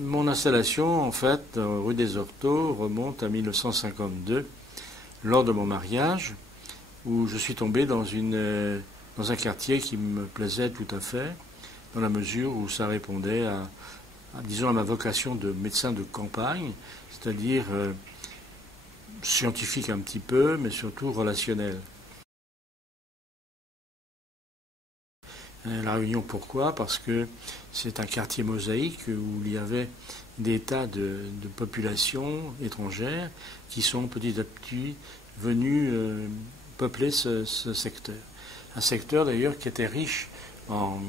Mon installation, en fait, rue des Orteaux, remonte à 1952, lors de mon mariage, où je suis tombé dans un quartier qui me plaisait tout à fait, dans la mesure où ça répondait disons, à ma vocation de médecin de campagne, c'est-à-dire scientifique un petit peu, mais surtout relationnel. La Réunion, pourquoi? Parce que c'est un quartier mosaïque où il y avait des tas de populations étrangères qui sont petit à petit venues peupler ce secteur. Un secteur d'ailleurs qui était riche en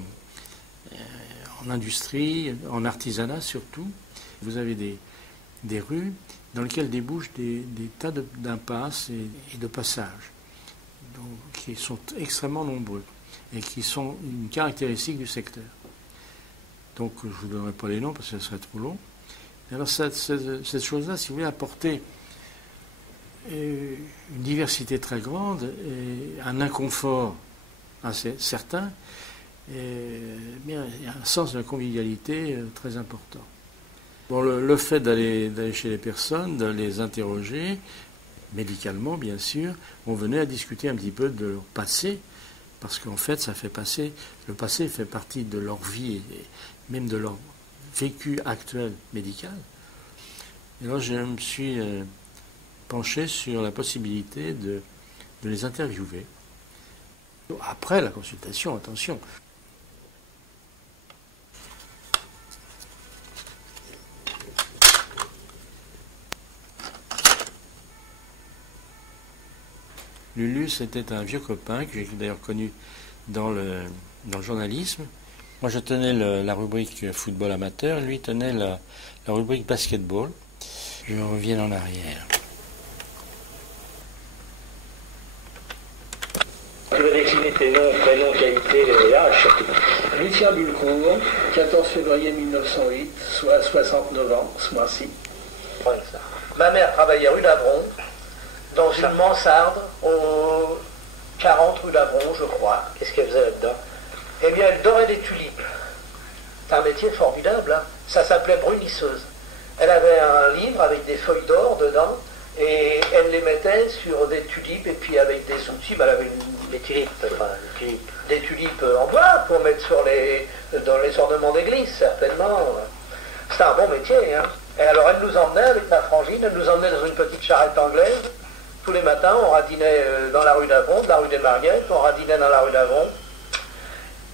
industrie, en artisanat surtout. Vous avez des rues dans lesquelles débouchent des tas d'impasses et de passages, donc, qui sont extrêmement nombreux et qui sont une caractéristique du secteur. Donc je ne vous donnerai pas les noms parce que ce serait trop long. Alors cette chose-là, si vous voulez, apporter une diversité très grande et un inconfort assez certain, mais un sens de la convivialité très important. Bon, le fait d'aller chez les personnes, de les interroger, médicalement bien sûr, on venait à discuter un petit peu de leur passé, parce qu'en fait, le passé fait partie de leur vie et même de leur vécu actuel médical. Et là, je me suis penché sur la possibilité de les interviewer. Après la consultation, attention. Lulu, c'était un vieux copain que j'ai d'ailleurs connu dans le journalisme. Moi, je tenais la rubrique football amateur, lui tenait la rubrique basketball. Je reviens en arrière. Tu vas décliner tes noms, prénoms, qualité, et âge surtout. Lucien Bulcourt, 14 février 1908, soit 69 ans, ce mois-ci. Ma mère travaillait rue d'Avron, dans une mansarde au 40 rue d'Avron, je crois. Qu'est-ce qu'elle faisait là-dedans? Eh bien, elle dorait des tulipes. C'est un métier formidable, hein. Ça s'appelait brunisseuse. Elle avait un livre avec des feuilles d'or dedans, et elle les mettait sur des tulipes, et puis avec des outils, elle avait des tulipes. Des tulipes en bois pour mettre dans les ornements d'église, certainement. C'était un bon métier, hein. Et alors elle nous emmenait avec ma frangine, elle nous emmenait dans une petite charrette anglaise. Tous les matins, on radinait dans la rue d'Avron, de la rue des Marguettes, on radinait dans la rue d'Avron.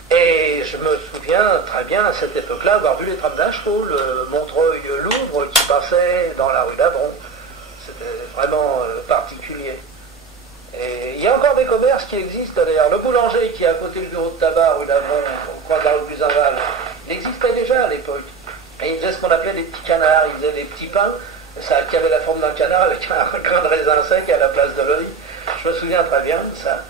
Et je me souviens très bien à cette époque-là avoir vu les trams d'un chevaux, le Montreuil-Louvre qui passait dans la rue d'Avron. C'était vraiment particulier. Et il y a encore des commerces qui existent d'ailleurs. Le boulanger qui est à côté du bureau de tabac, rue d'Avron, au coin de la rue du Zinval, il existait déjà à l'époque. Et il faisait ce qu'on appelait des petits canards, il faisait des petits pains, qui avait la forme d'un canard avec un grain de raisin sec à la place de l'œil. Je me souviens très bien de ça.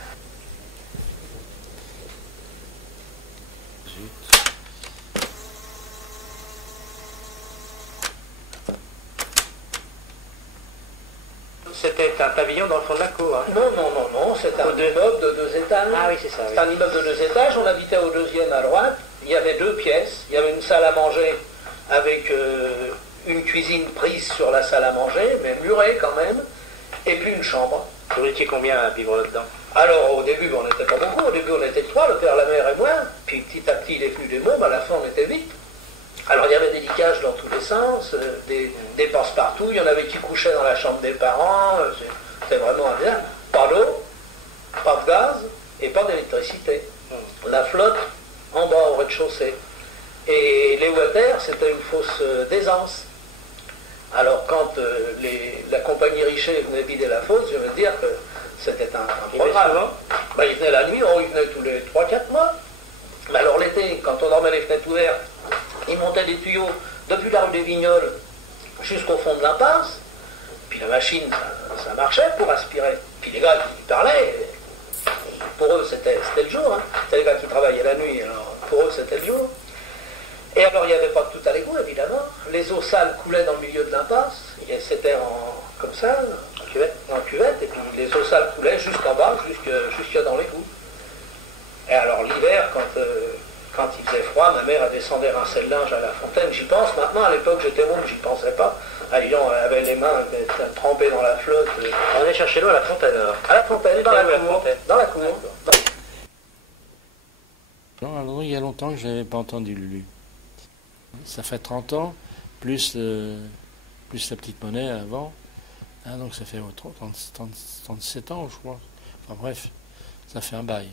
C'était un pavillon dans le fond de la cour. Hein. Non, c'était un immeuble de 2 étages. Ah oui, c'est ça. Oui. C'est un immeuble de 2 étages, on habitait au deuxième à droite. Il y avait 2 pièces, il y avait une salle à manger avec une cuisine prise sur la salle à manger, mais murée quand même, et puis une chambre. Vous étiez combien à vivre là-dedans? Alors au début, on n'était pas beaucoup, au début on était 3, le père, la mère et moi, puis petit à petit il est venu des mômes, à la fin on était 8. Alors il y avait des liquages dans tous les sens, des passe-partout, il y en avait qui couchaient dans la chambre des parents, c'était vraiment un bien. Pas d'eau, pas de gaz et pas d'électricité. La flotte en bas au rez-de-chaussée. Et les water, c'était une fausse d'aisance. Alors quand la compagnie Richer venait vider la fosse, je veux dire que c'était un programme. Il venait la nuit, il venait tous les 3-4 mois. Mais alors l'été, quand on dormait les fenêtres ouvertes, il montait des tuyaux depuis la rue des Vignoles jusqu'au fond de l'impasse. Puis la machine, ça marchait pour aspirer. Puis les gars, ils parlaient. Pour eux, c'était le jour. Hein. C'était les gars qui travaillaient la nuit. Alors pour eux, c'était le jour. Et alors, il n'y avait pas de tout à l'égout, évidemment. Les eaux sales coulaient dans le milieu de l'impasse. C'était comme ça, en cuvette. Et puis les eaux sales coulaient jusqu'en bas, jusque dans l'égout. Et alors l'hiver, quand il faisait froid, froid, ma mère, elle descendait rincer le linge à la fontaine. J'y pense maintenant, à l'époque, j'étais môme, j'y pensais pas. Ah, disons, elle avait les mains trempées dans la flotte. On allait chercher l'eau à la fontaine, alors. À la fontaine, dans la cour. Dans la cour. Non, alors, il y a longtemps que je n'avais pas entendu Lulu. Ça fait 30 ans, plus la petite monnaie avant. Donc ça fait 37 ans, je crois. Enfin bref, ça fait un bail.